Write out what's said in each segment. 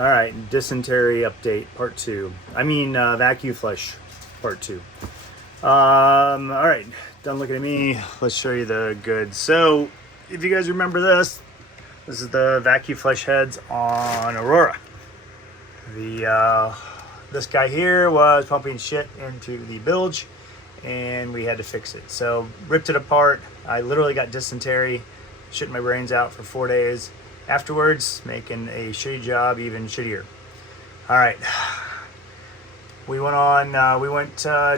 All right, Dysentery update part 2. VacuFlush part 2. All right, done looking at me. Let's show you the goods. So, if you guys remember this is the VacuFlush heads on Aurora. This guy here was pumping shit into the bilge, and we had to fix it. So, ripped it apart. I literally got dysentery, shitting my brains out for 4 days. Afterwards, making a shitty job even shittier. All right, we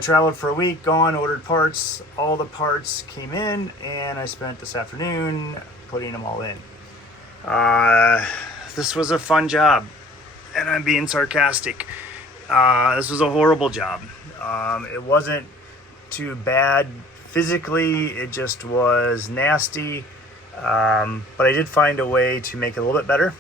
traveled for a week, ordered parts. All the parts came in, and I spent this afternoon putting them all in. This was a fun job, and I'm being sarcastic. This was a horrible job. It wasn't too bad physically, it just was nasty. But I did find a way to make it a little bit better.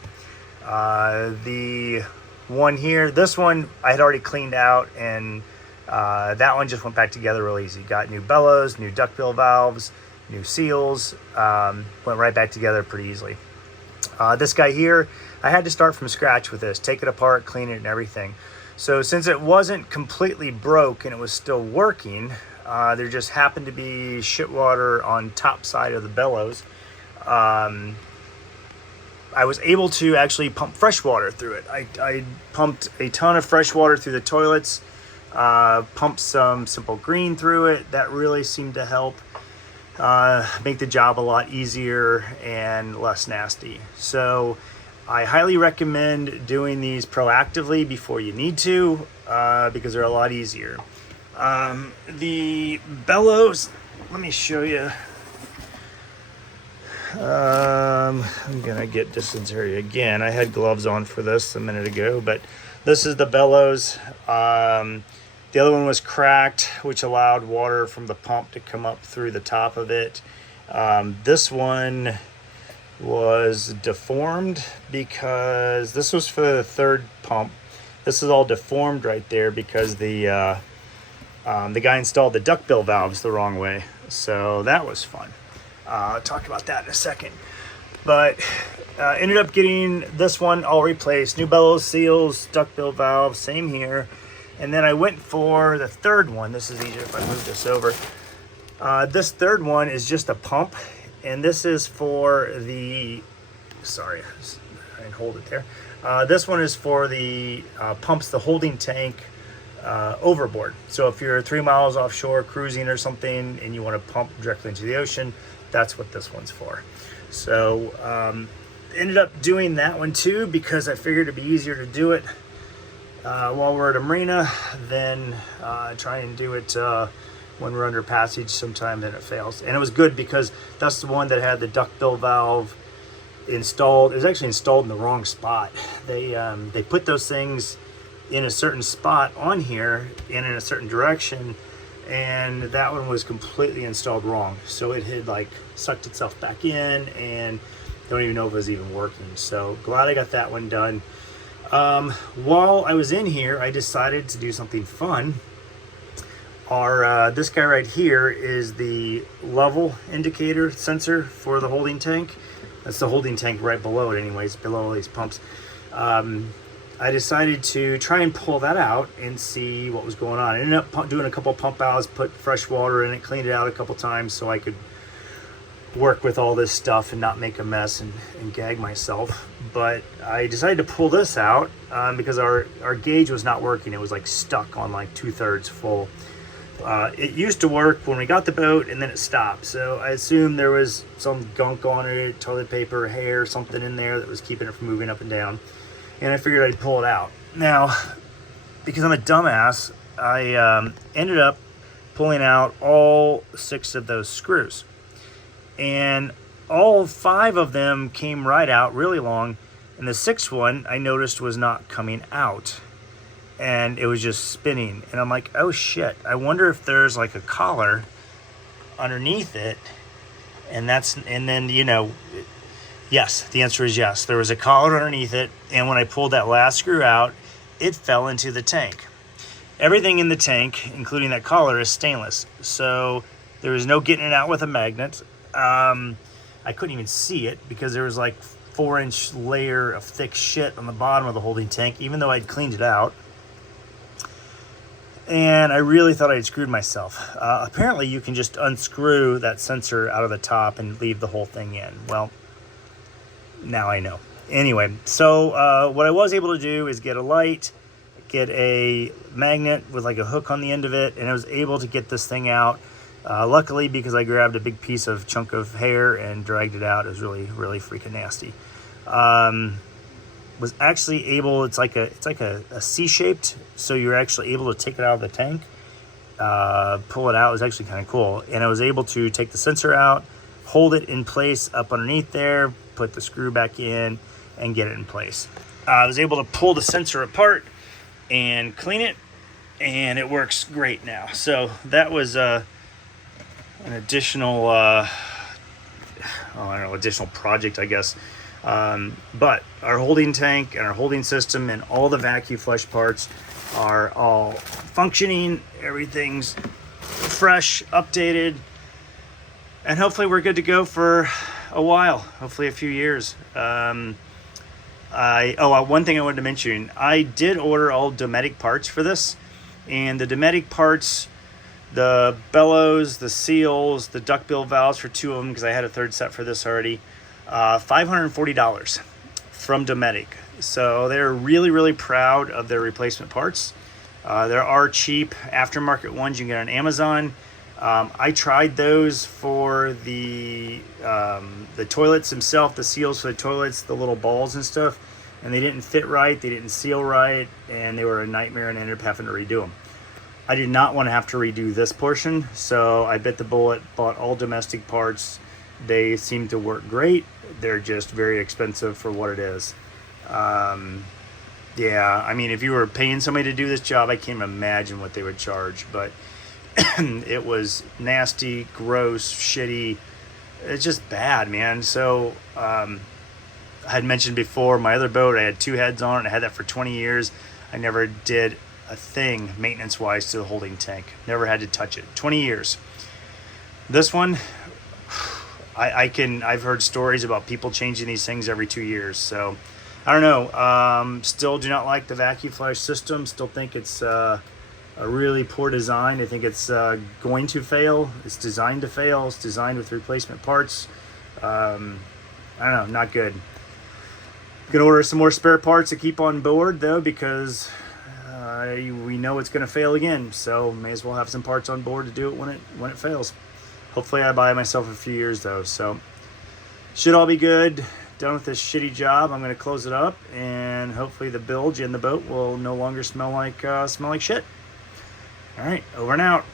The one here, this one I had already cleaned out, and that one just went back together real easy. Got new bellows, new duckbill valves, new seals, went right back together pretty easily. This guy here, I had to start from scratch with this, take it apart, clean it and everything. So since it wasn't completely broke and it was still working, there just happened to be shit water on top side of the bellows. I was able to actually pump fresh water through it. I pumped a ton of fresh water through the toilets, pumped some simple green through it. That really seemed to help make the job a lot easier and less nasty. So I highly recommend doing these proactively before you need to, because they're a lot easier. The bellows, let me show you. I'm gonna get dysentery again. I had gloves on for this a minute ago, but this is the bellows. The other one was cracked, which allowed water from the pump to come up through the top of it. This one was deformed because this was for the third pump. This is all deformed right there because the guy installed the duckbill valves the wrong way. So that was fun. I'll talk about that in a second. But ended up getting this one all replaced. New bellows, seals, duckbill valves, same here. And then I went for the third one. This is easier if I move this over. This third one is just a pump. And this is for the, sorry, I can hold it there. This one is for the pumps the holding tank overboard. So if you're 3 miles offshore cruising or something and you want to pump directly into the ocean, that's what this one's for. So ended up doing that one too because I figured it'd be easier to do it while we're at a marina than try and do it when we're under passage sometime, then it fails. And it was good because that's the one that had the duckbill valve installed. It was actually installed in the wrong spot. They put those things in a certain spot on here and in a certain direction, and that one was completely installed wrong. So it had like sucked itself back in, and don't even know if it was even working. So glad I got that one done. While I was in here, I decided to do something fun. This guy right here is the level indicator sensor for the holding tank. That's the holding tank right below it anyways, below all these pumps. I decided to try and pull that out and see what was going on. I ended up doing a couple pump outs, put fresh water in it, cleaned it out a couple times so I could work with all this stuff and not make a mess and gag myself. But I decided to pull this out because our gauge was not working. It was like stuck on like 2/3 full. It used to work when we got the boat, and then it stopped. So I assumed there was some gunk on it, toilet paper, hair, something in there that was keeping it from moving up and down. And I figured I'd pull it out. Now, because I'm a dumbass, I ended up pulling out all 6 of those screws. And all 5 of them came right out really long. And the 6th one I noticed was not coming out. And it was just spinning. And I'm like, oh shit, I wonder if there's like a collar underneath it. And then, you know, yes, the answer is yes. There was a collar underneath it, and when I pulled that last screw out, it fell into the tank. Everything in the tank, including that collar, is stainless, so there was no getting it out with a magnet. I couldn't even see it because there was like 4-inch layer of thick shit on the bottom of the holding tank, even though I'd cleaned it out. And I really thought I'd screwed myself. Apparently you can just unscrew that sensor out of the top and leave the whole thing in. Well, now I know. Anyway, so what I was able to do is get a light, get a magnet with like a hook on the end of it, and I was able to get this thing out. Luckily, because I grabbed a big piece of chunk of hair and dragged it out. It was really, really freaking nasty. Was actually able, it's like a C-shaped, so you're actually able to take it out of the tank, pull it out. It was actually kind of cool. And I was able to take the sensor out, hold it in place up underneath there, put the screw back in, and get it in place. I was able to pull the sensor apart and clean it, and it works great now. So that was an additional, additional project, I guess. But our holding tank and our holding system and all the VacuFlush parts are all functioning. Everything's fresh, updated, and hopefully we're good to go for a while, hopefully a few years. One thing I wanted to mention, I did order all Dometic parts for this, and the Dometic parts, the bellows, the seals, the duckbill valves for 2 of them, because I had a 3rd set for this already, $540 from Dometic. So they're really, really proud of their replacement parts. There are cheap aftermarket ones you can get on Amazon. I tried those for the toilets themselves, the seals for the toilets, the little balls and stuff, and they didn't fit right, they didn't seal right, and they were a nightmare, and I ended up having to redo them. I did not want to have to redo this portion, so I bit the bullet, bought all domestic parts. They seem to work great. They're just very expensive for what it is. Yeah, I mean, if you were paying somebody to do this job, I can't imagine what they would charge, but it was nasty, gross, shitty. It's just bad, man. So I had mentioned before, my other boat, I had 2 heads on it. I had that for 20 years. I never did a thing maintenance-wise to the holding tank. Never had to touch it. 20 years. This one, I've heard stories about people changing these things every 2 years. So I don't know. Still do not like the VacuFlush system. Still think it's a really poor design. I think it's going to fail. It's designed to fail. It's designed with replacement parts. I don't know, not good. Gonna order some more spare parts to keep on board though, because we know it's gonna fail again. So may as well have some parts on board to do it when it fails. Hopefully I buy myself a few years though. So should all be good. Done with this shitty job. I'm gonna close it up, and hopefully the bilge in the boat will no longer smell like shit. All right, over and out.